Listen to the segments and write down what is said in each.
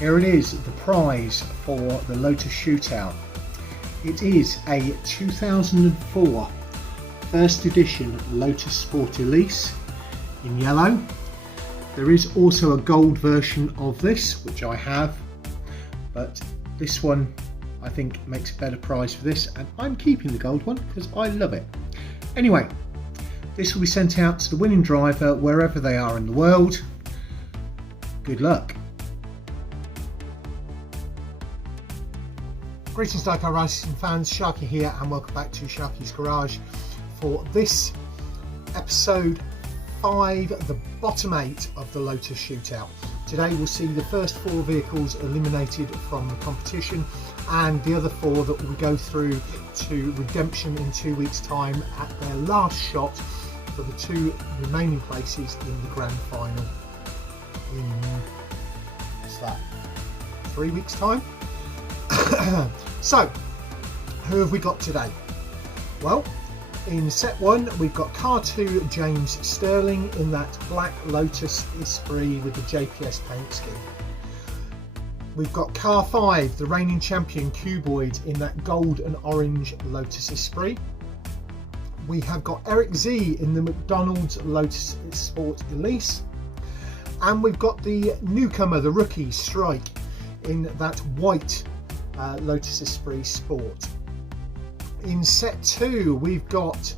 Here it is, the prize for the Lotus Shootout. It is a 2004 first edition Lotus Sport Elise in yellow. There is also a gold version of this, which I have, but this one I think makes a better prize for this, and I'm keeping the gold one because I love it. Anyway, this will be sent out to the winning driver wherever they are in the world. Good luck. Greetings Diecast Racing fans, Sharky here and welcome back to Sharky's Garage for this episode 5, the bottom 8 of the Lotus Shootout. Today we'll see the first 4 vehicles eliminated from the competition and the other 4 that will go through to redemption in 2 weeks time at their last shot for the 2 remaining places in the grand final in, what's that, 3 weeks time? So, who have we got today? Well, in set 1 we've got car 2 James Stirling in that black Lotus Esprit with the JPS paint scheme. We've got car 5, the reigning champion Cuboid in that gold and orange Lotus Esprit. We have got Erick Z in the McDonald's Lotus Sport Elise. And we've got the newcomer, the rookie Strike in that white Lotus Esprit Sport. In set 2 we've got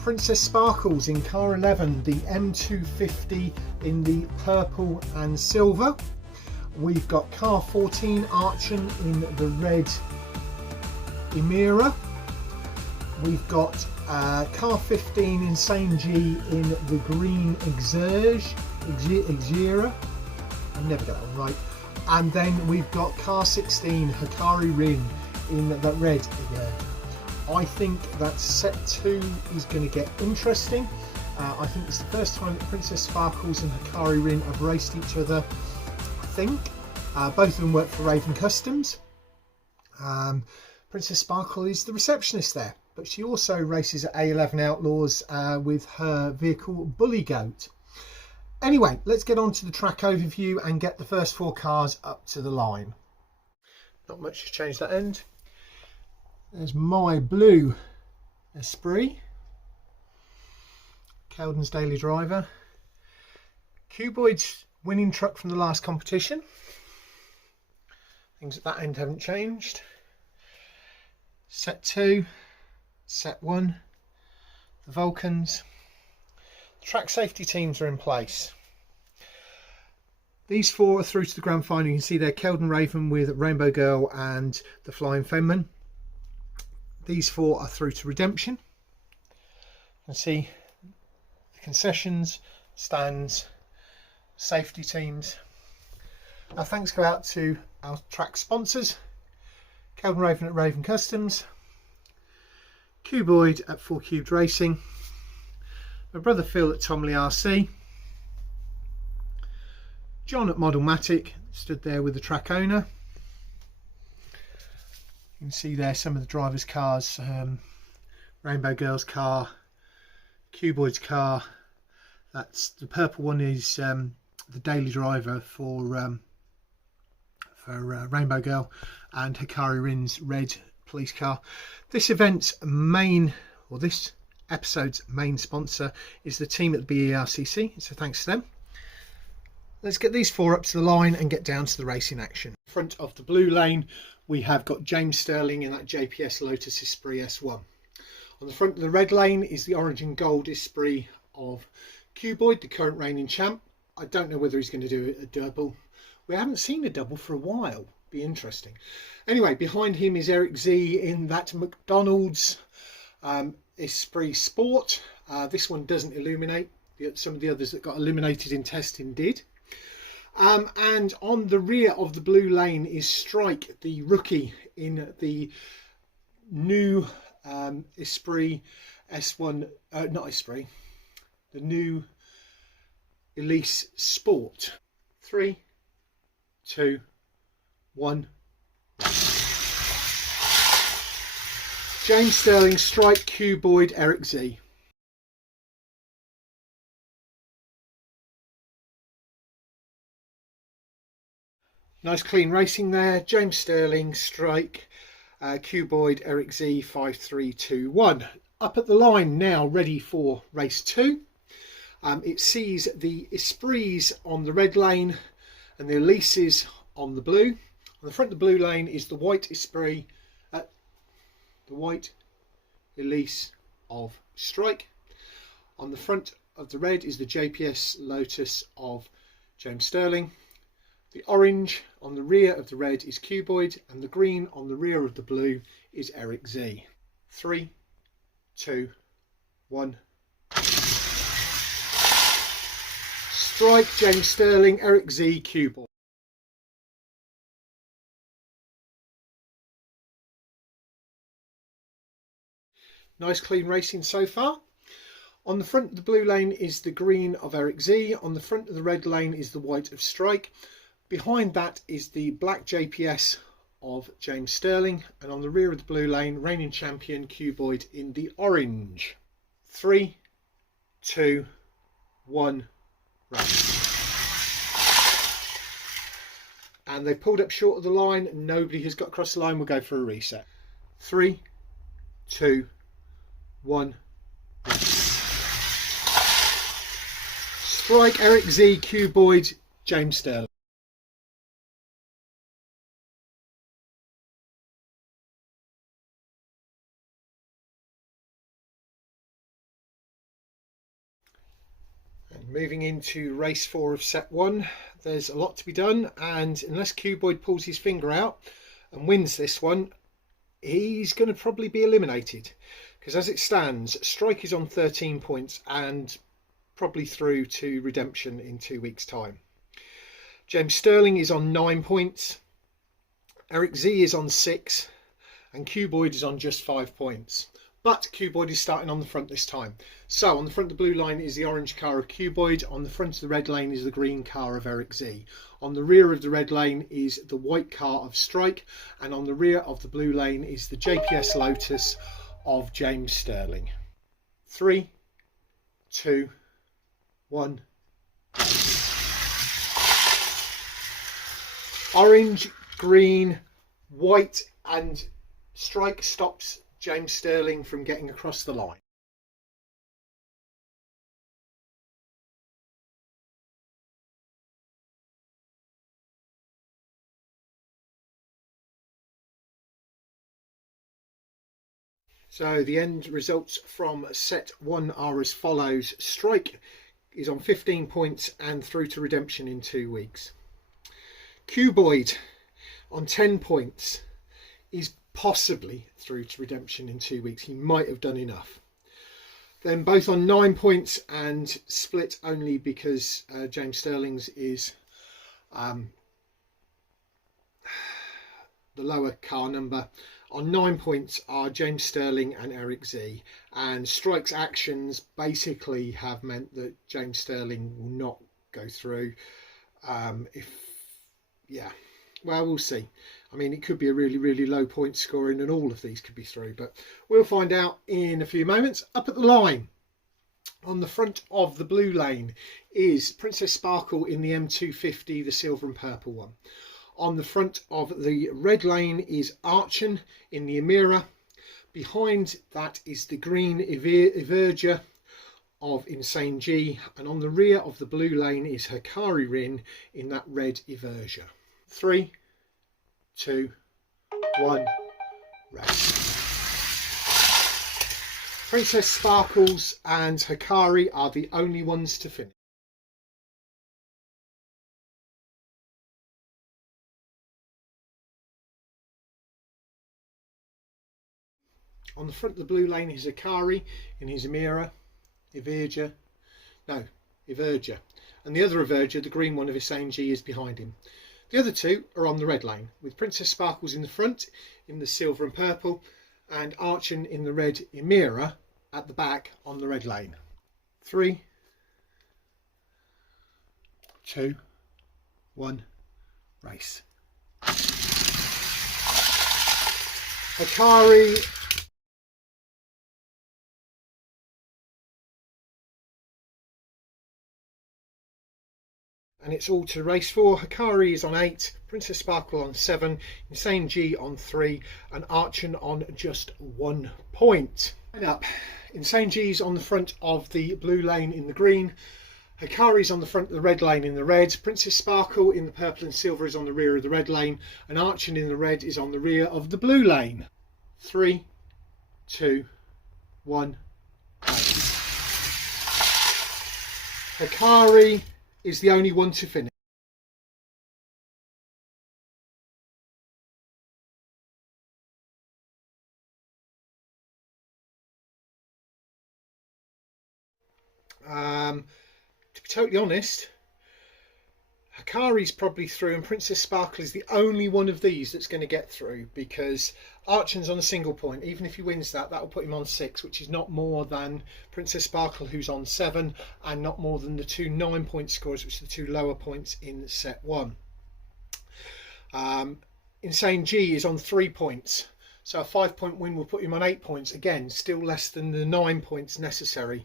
Princess Sparkles in car 11, the M250 in the purple and silver. We've got car 14 ArTchN in the red Emira. We've got car 15 Insane G in the green Exira. I never get that one right. And then we've got car 16 Hakari Rin in the red again. I think that set 2 is going to get interesting. I think it's the first time that Princess Sparkles and Hakari Rin have raced each other, I think. Both of them work for Raven Customs. Princess Sparkle is the receptionist there, but she also races at A11 Outlaws with her vehicle Bully Goat. Anyway, let's get on to the track overview and get the first 4 cars up to the line. Not much to change that end. There's my blue Esprit, Kelden's daily driver. Cuboid's winning truck from the last competition. Things at that end haven't changed. Set 2, set 1, the Vulcans. Track safety teams are in place. These 4 are through to the grand final. You can see there Kelden Raven with Rainbow Girl and the Flying Fenman. These 4 are through to redemption. You can see the concessions, stands, safety teams. Our thanks go out to our track sponsors, Kelden Raven at Raven Customs, Cuboid at 4 Cubed Racing, my brother Phil at Tomley RC, John at Modelmatic, stood there with the track owner. You can see there some of the drivers' cars, Rainbow Girl's car, Cuboid's car. That's the purple one is the daily driver for Rainbow Girl, and Hakari Rin's red police car. This event's main, or this episode's main sponsor is the team at the BERCC, so thanks to them. Let's get these 4 up to the line and get down to the racing action. In front of the blue lane we have got James Stirling in that JPS Lotus Esprit S1. On the front of the red lane is the orange and gold Esprit of Cuboid, the current reigning champ. I don't know whether he's going to do a double. We haven't seen a double for a while. Be interesting. Anyway, behind him is Erick Z in that McDonald's Esprit Sport. This one doesn't illuminate. Some of the others that got eliminated in testing did. And on the rear of the blue lane is Strike, the rookie in the new Esprit S1, not Esprit, the new Elise Sport. 3, 2, 1. James Stirling, Strike, Cuboid, Erick Z. Nice clean racing there. James Stirling, strike, cuboid, Erick Z, 5-3-2-1. Up at the line now, ready for race 2. It sees the Esprits on the red lane and the Elises on the blue. On the front of the blue lane is the white Esprit, the white Elise of Strike. On the front of the red is the JPS Lotus of James Stirling. The orange on the rear of the red is Cuboid, and the green on the rear of the blue is Erick Z. 3, 2, 1. Strike, James Stirling, Erick Z, Cuboid. Nice clean racing so far. On the front of the blue lane is the green of Erick Z. On the front of the red lane is the white of Strike. Behind that is the black JPS of James Stirling, and on the rear of the blue lane, reigning champion Cuboid in the orange. 3, 2, 1, race. And they've pulled up short of the line. Nobody has got across the line. We'll go for a reset. 3, 2, 1, race. Strike, Erick Z, Cuboid, James Stirling. Moving into race 4 of set 1, there's a lot to be done, and unless Cuboid pulls his finger out and wins this one, he's going to probably be eliminated, because as it stands, Strike is on 13 points and probably through to redemption in 2 weeks' time. James Stirling is on 9 points, Erick Z is on 6, and Cuboid is on just 5 points. But Cuboid is starting on the front this time. So on the front of the blue line is the orange car of Cuboid. On the front of the red lane is the green car of Erick Z. On the rear of the red lane is the white car of Strike. And on the rear of the blue lane is the JPS Lotus of James Stirling. 3, 2, 1. Orange, green, white and Strike stops James Stirling from getting across the line. So the end results from set 1 are as follows. Strike is on 15 points and through to redemption in 2 weeks. Cuboid on 10 points is possibly through to redemption in 2 weeks. He might have done enough. Then both on 9 points and split only because James Stirling's is the lower car number. On 9 points are James Stirling and Erick Z, and Strike's actions basically have meant that James Stirling will not go through. Well, we'll see. I mean, it could be a really low point scoring and all of these could be through, but we'll find out in a few moments. Up at the line, on the front of the blue lane is Princess Sparkle in the M250, the silver and purple one. On the front of the red lane is ArTchN in the Emira. Behind that is the green Evergia of Insane G, and on the rear of the blue lane is Hakari Rin in that red Evergia. 3, 2, 1, race. Princess Sparkles and Hakari are the only ones to finish. On the front of the blue lane is Hakari in his Emira, Evergia, and the other Evergia, the green one of Insane G, is behind him. The other two are on the red lane, with Princess Sparkles in the front in the silver and purple, and ArTchN in the red Emira at the back on the red lane. 3, 2, 1, race. Hakari And it's all to race for. Hakari is on 8, Princess Sparkle on 7, Insane G on 3, and ArTchN on just 1 point. Line up. Insane G's on the front of the blue lane in the green. Hakari's on the front of the red lane in the red. Princess Sparkle in the purple and silver is on the rear of the red lane, and ArTchN in the red is on the rear of the blue lane. 3, 2, 1. Hakari is the only one to finish. To be totally honest, Hakari's probably through, and Princess Sparkle is the only one of these that's going to get through, because ArTchN's on a single point. Even if he wins that, that will put him on 6, which is not more than Princess Sparkle, who's on 7, and not more than the 2 9-point scores, which are the 2 lower points in set 1. Insane G is on 3 points, so a 5-point win will put him on 8 points. Again, still less than the 9 points necessary.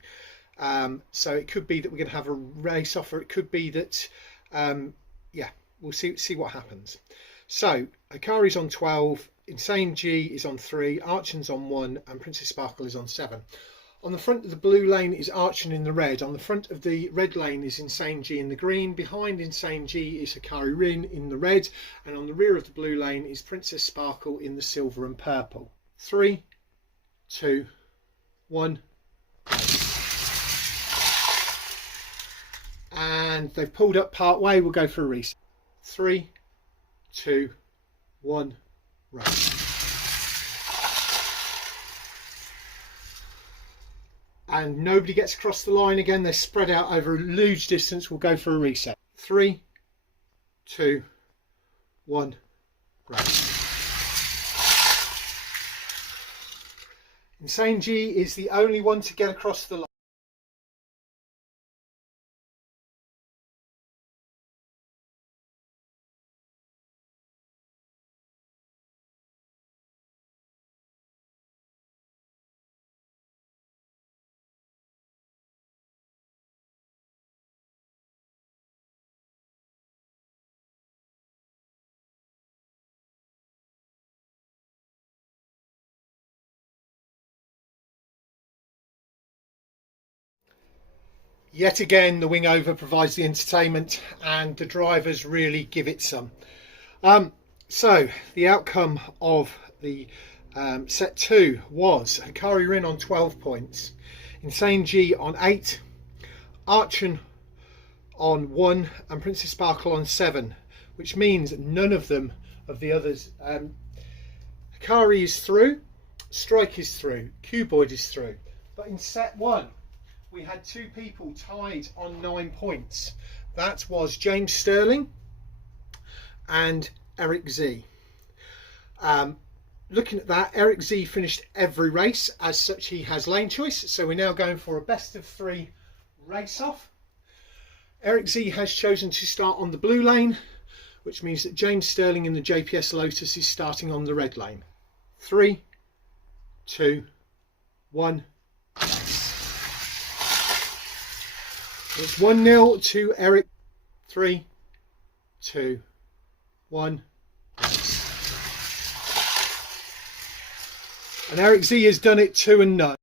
So it could be that we're going to have a race off, or it could be that yeah, we'll see what happens. So Hakari's on 12, Insane G is on 3, ArTchN's on 1, and Princess Sparkle is on 7. On the front of the blue lane is ArTchN in the red. On the front of the red lane is Insane G in the green. Behind Insane G is Hakari Rin in the red, and on the rear of the blue lane is Princess Sparkle in the silver and purple. 3, 2, 1. And they've pulled up part way. We'll go for a reset. 3, 2, 1, race. And nobody gets across the line again. They're spread out over a huge distance. We'll go for a reset. 3, 2, 1, race. Insane G is the only one to get across the line. Yet again, the wing over provides the entertainment, and the drivers really give it some. So the outcome of the set 2 was Hakari Rin on 12 points, Insane G on 8, ArTchN on 1, and Princess Sparkle on 7, which means none of them of the others. Hakari is through, Strike is through, Cuboid is through, but in set 1 we had 2 people tied on 9 points. That was James Stirling and Erick Z. Looking at that, Erick Z finished every race. As such, he has lane choice. So we're now going for a best of 3 race off. Erick Z has chosen to start on the blue lane, which means that James Stirling in the JPS Lotus is starting on the red lane. 3, 2, 1. It's 1-0 to Erick. 3, 2, 1. And Erick Z has done it 2-0.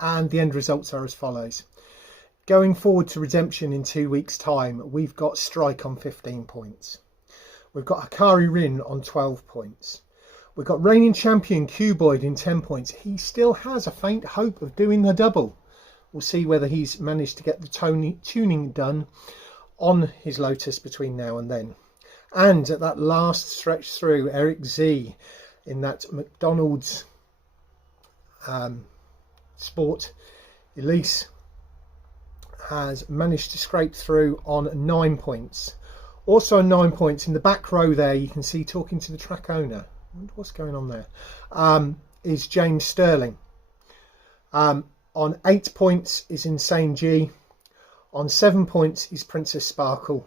And the end results are as follows. Going forward to redemption in 2 weeks' time, we've got Strike on 15 points. We've got Hakari Rin on 12 points. We've got reigning champion Cuboid in 10 points. He still has a faint hope of doing the double. We'll see whether he's managed to get the tuning done on his Lotus between now and then. And at that last stretch through, Erick Z in that McDonald's Sport Elise has managed to scrape through on 9 points. Also on 9 points in the back row there, you can see talking to the track owner. I wonder what's going on there. Is James Stirling. On 8 points is Insane G. On 7 points is Princess Sparkle.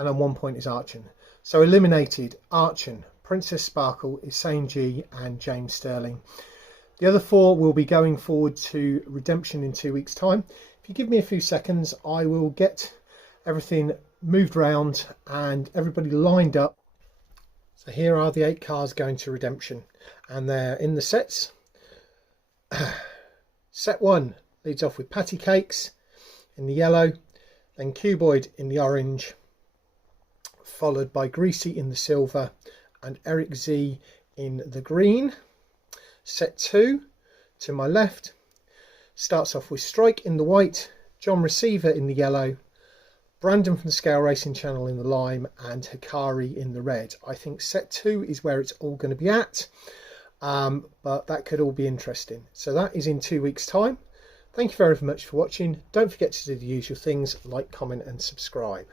and on 1 point is ArTchN. So eliminated: ArTchN, Princess Sparkle, Isane G and James Stirling. The other 4 will be going forward to redemption in 2 weeks' time. If you give me a few seconds, I will get everything moved around and everybody lined up. So here are the 8 cars going to redemption, and they're in the sets. Set 1 leads off with Patty Cakes in the yellow, then Cuboid in the orange, followed by Greasy in the silver and Erick Z in the green. Set 2 to my left starts off with Strike in the white, John Receiver in the yellow, Brandon from the Scale Racing channel in the lime, and Hakari in the red. I think set 2 is where it's all going to be at, but that could all be interesting. So that is in 2 weeks' time. Thank you very much for watching. Don't forget to do the usual things, like, comment and subscribe.